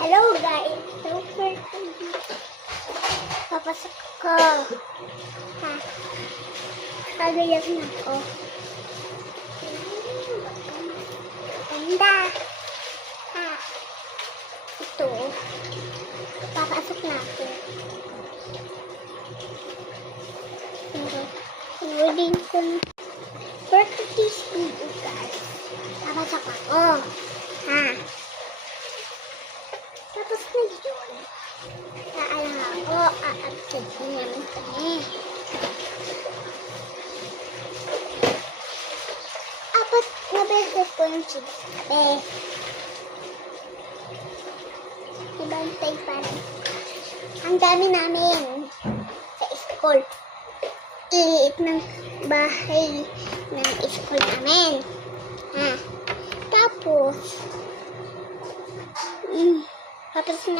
Hello guys! So for papasok ko. Ha? Kagayak na ako. Ganda. Ha? Ito. Papasok na ako. Reading some for today's video guys. Papasok ako. Ha? Tapos na yun. Naalang ako, a-update ko namin kami. Apat na beses ko yung sinasabi. Ibantay pa rin. Ang dami namin sa school. Iliit ng bahay ng school namin. Ha? Tapos na